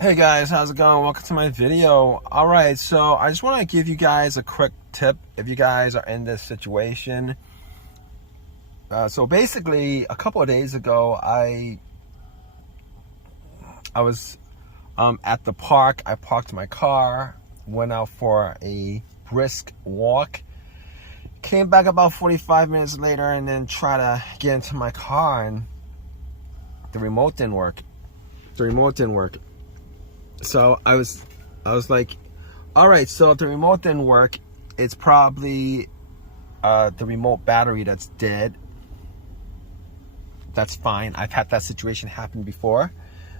Hey guys, how's it going? Welcome to my video. Alright, so I just want to give you guys a quick tip if you guys are in this situation. So basically, a couple of days ago, I was at the park. I parked my car, went out for a brisk walk, came back about 45 minutes later, and then tried to get into my car, and the remote didn't work. So I was like, all right, so if the remote didn't work, it's probably the remote battery that's dead. That's fine. I've had that situation happen before.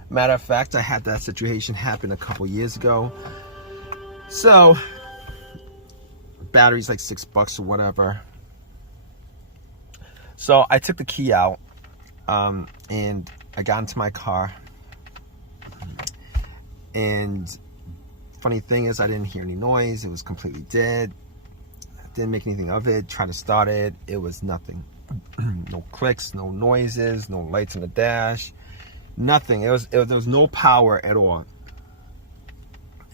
Matter of fact, I had that situation happen a couple years ago. So battery's like $6 or whatever. So I took the key out and I got into my car. And funny thing is, I didn't hear any noise. It was completely dead. Didn't make anything of it. Tried to start it. It was nothing. No clicks, no noises, no lights on the dash, nothing. There was no power at all.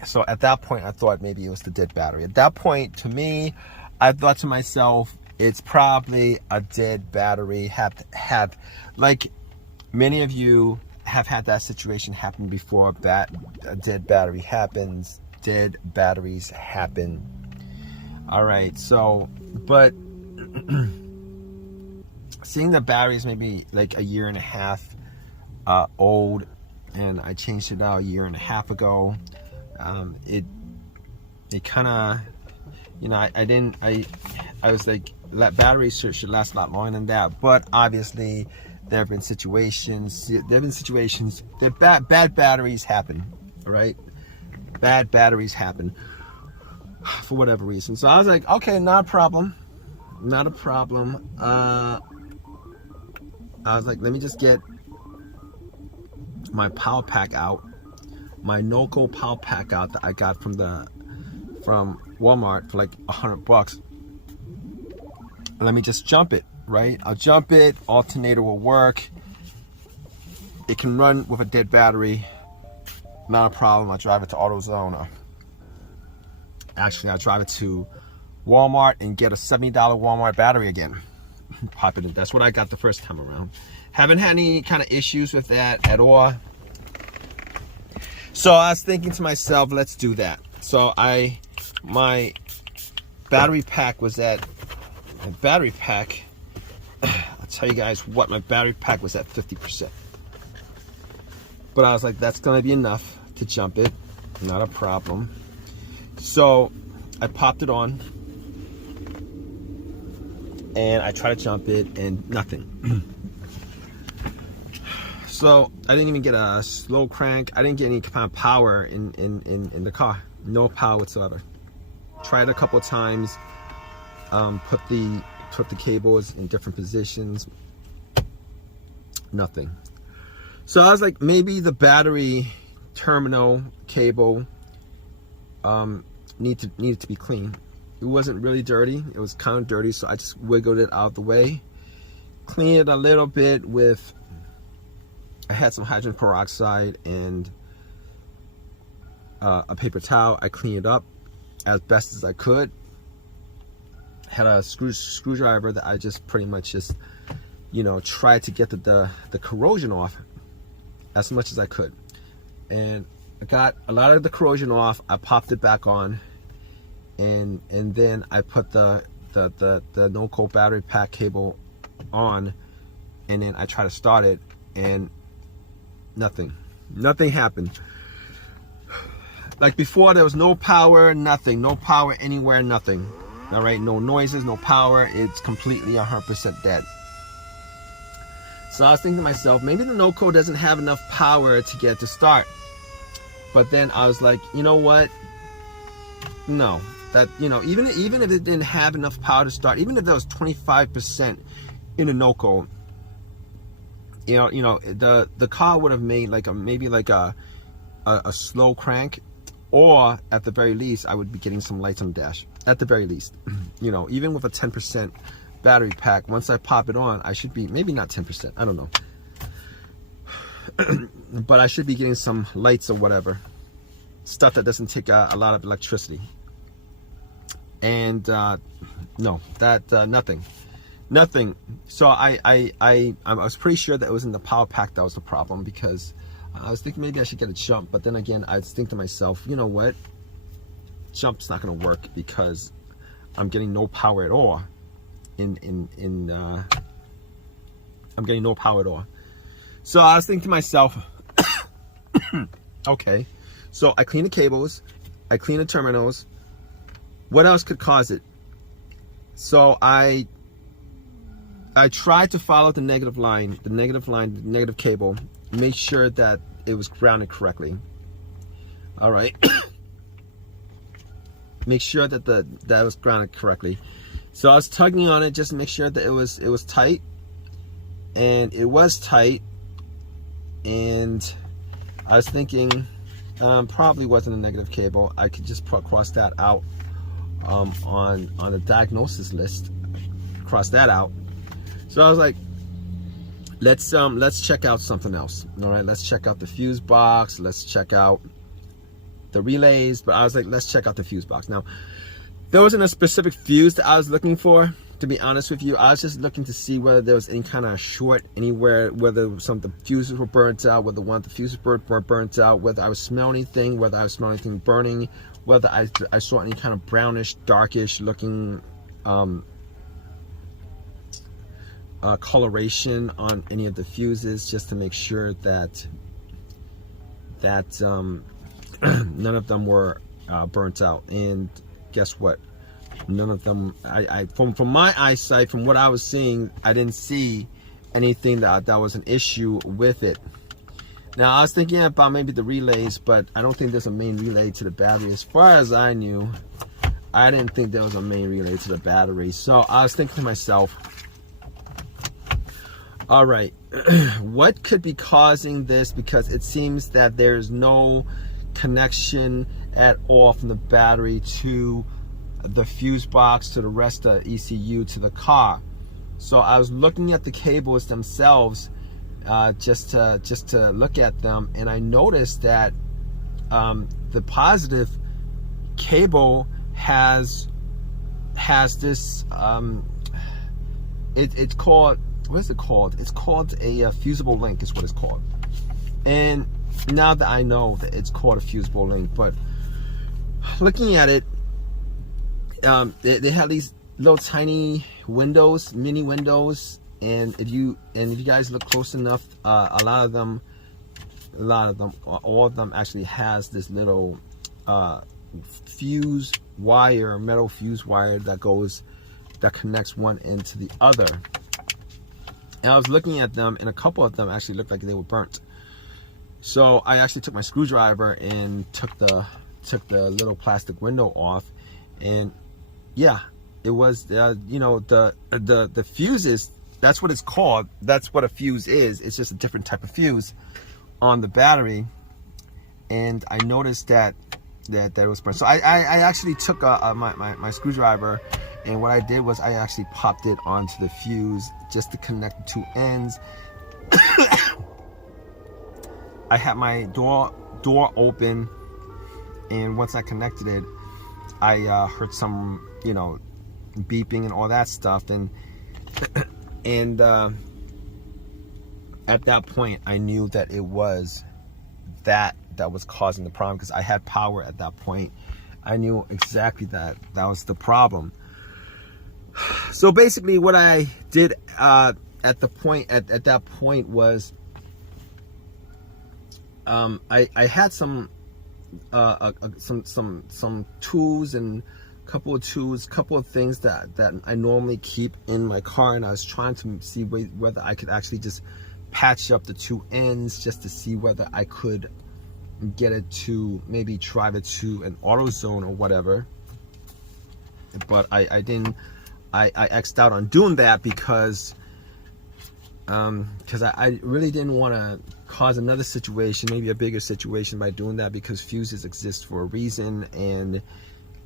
So at that point, I thought maybe it was the dead battery. At that point, to me, I thought to myself, it's probably a dead battery. Have like many of you have had that situation happen before. A dead battery happens. Dead batteries happen. All right, so, but seeing the batteries maybe like a year and a half old, and I changed it out a year and a half ago. It kind of, you know, I was like, batteries should last a lot longer than that. But obviously, there have been situations that bad batteries happen, all right? Bad batteries happen for whatever reason. So I was like, okay, not a problem. I was like, let me just get my power pack out, my NOCO power pack out that I got from Walmart for like $100. Let me just jump it. Right, I'll jump it. Alternator will work. It can run with a dead battery. Not a problem. I'll drive it to AutoZone. Actually, I'll drive it to Walmart and get a $70 Walmart battery again. Pop it in. That's what I got the first time around. Haven't had any kind of issues with that at all. So I was thinking to myself, let's do that. So my battery pack was at I'll tell you guys what, my battery pack was at 50%. But I was like, that's gonna be enough to jump it, not a problem. So I popped it on and I tried to jump it and nothing. So I didn't even get a slow crank. I didn't get any kind of power in the car. No power whatsoever. Tried a couple of times, put the cables in different positions. Nothing. So I was like, maybe the battery terminal cable needed to be clean. It wasn't really dirty. It was kind of dirty, so I just wiggled it out the way. Cleaned it a little bit with, I had some hydrogen peroxide and a paper towel. I cleaned it up as best as I could. Had a screwdriver that I just pretty much just, you know, tried to get the corrosion off as much as I could. And I got a lot of the corrosion off. I popped it back on, and then I put the NOCO battery pack cable on, and then I tried to start it, and nothing happened. Like before, there was no power, nothing, no power anywhere, nothing. All right, no noises, no power. It's completely 100% dead. So I was thinking to myself, maybe the NOCO doesn't have enough power to get to start. But then I was like, you know what? No, that, you know, even if it didn't have enough power to start, even if there was 25% in a NOCO, you know, the car would have made like maybe a slow crank, or at the very least, I would be getting some lights on the dash. At the very least, you know, even with a 10% battery pack, once I pop it on, I should be, maybe not 10%, I don't know. but I should be getting some lights or whatever, stuff that doesn't take a lot of electricity. And no, that nothing. So I was pretty sure that it was in the power pack that was the problem, because I was thinking maybe I should get a jump, but then again I think to myself, you know what, jump's not going to work because I'm getting no power at all. I'm getting no power at all. So I was thinking to myself, okay, so I clean the cables, I clean the terminals. What else could cause it? So I tried to follow the negative cable, make sure that it was grounded correctly. All right. Make sure that that was grounded correctly. So I was tugging on it just to make sure that it was tight, and it was tight. And I was thinking probably wasn't a negative cable. I could just cross that out on the diagnosis list. Cross that out. So I was like, let's check out something else. All right, let's check out the fuse box. Let's check out the relays. But I was like, let's check out the fuse box. Now, there wasn't a specific fuse that I was looking for, to be honest with you. I was just looking to see whether there was any kind of short anywhere, whether some of the fuses were burnt out, whether one of the fuses were burnt out, whether I was smelling anything, whether I was smelling anything burning, whether I saw any kind of brownish, darkish looking coloration on any of the fuses, just to make sure that none of them were burnt out. And guess what? None of them. From my eyesight, from what I was seeing, I didn't see anything that was an issue with it. Now I was thinking about maybe the relays, but I don't think there's a main relay to the battery. As far as I knew, I didn't think there was a main relay to the battery. So I was thinking to myself, all right, what could be causing this? Because it seems that there's no connection at all from the battery to the fuse box, to the rest of ECU, to the car. So I was looking at the cables themselves, just to look at them, and I noticed that the positive cable has this it's called, what is it called? It's called a fusible link is what it's called. And now that I know that it's called a fusible link, but looking at it, they have these little tiny windows, mini windows, and if you guys look close enough, all of them actually has this little fuse wire, metal fuse wire that connects one end to the other. And I was looking at them, and a couple of them actually looked like they were burnt. So I actually took my screwdriver and took the little plastic window off, and yeah, it was you know, the fuses. That's what it's called. That's what a fuse is. It's just a different type of fuse on the battery, and I noticed that was burnt. So I actually took my screwdriver, and what I did was I actually popped it onto the fuse just to connect the two ends. I had my door open, and once I connected it, I heard some, you know, beeping and all that stuff, and at that point I knew that it was that was causing the problem, because I had power at that point. I knew exactly that was the problem. So basically what I did at that point was I had some tools, and couple of things that I normally keep in my car, and I was trying to see whether I could actually just patch up the two ends, just to see whether I could get it to maybe drive it to an AutoZone or whatever. But I didn't. I X'd out on doing that because I really didn't want to cause another situation, maybe a bigger situation, by doing that, because fuses exist for a reason, and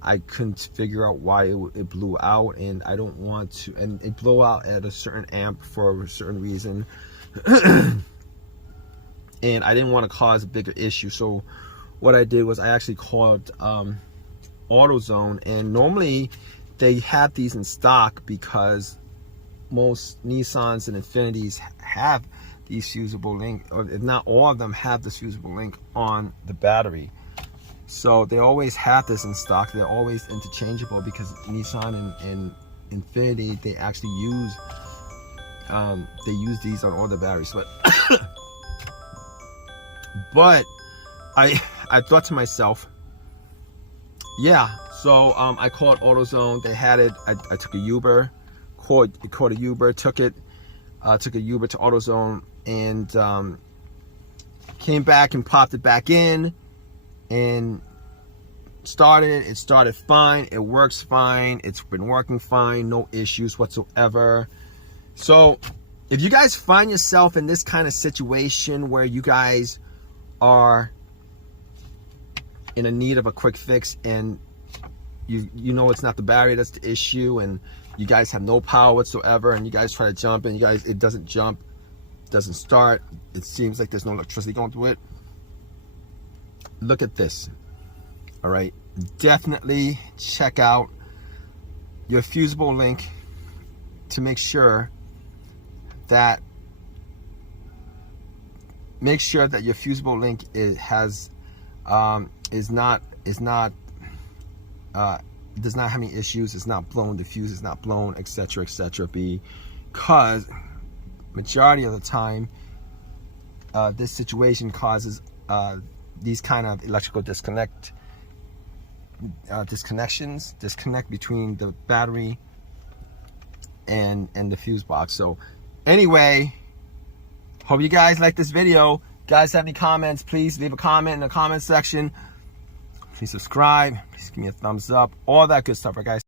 I couldn't figure out why it blew out, and I don't want to. And it blew out at a certain amp for a certain reason. and I didn't want to cause a bigger issue. So what I did was I actually called AutoZone, and normally they have these in stock because most Nissans and Infinitis have these fusible link, or if not all of them have this fusible link on the battery. So they always have this in stock. They're always interchangeable because Nissan and Infiniti, they actually use these on all the batteries. But I thought to myself, yeah. So I called AutoZone. They had it. I took a Uber, called a Uber, took a Uber to AutoZone, and came back and popped it back in and started it. It started fine. It works fine. It's been working fine. No issues whatsoever. So if you guys find yourself in this kind of situation where you guys are in a need of a quick fix, and you know it's not the battery that's the issue, and you guys have no power whatsoever, and you guys try to jump and it doesn't jump, doesn't start, it seems like there's no electricity going through it, look at this. All right, definitely check out your fusible link to make sure that your fusible link does not have any issues. It's not blown, the fuse is not blown, etc., etc. Because majority of the time this situation causes these kind of electrical disconnect between the battery and the fuse box. So anyway, hope you guys like this video. Guys, have any comments, please leave a comment in the comment section. Please subscribe, please give me a thumbs up, all that good stuff, right guys?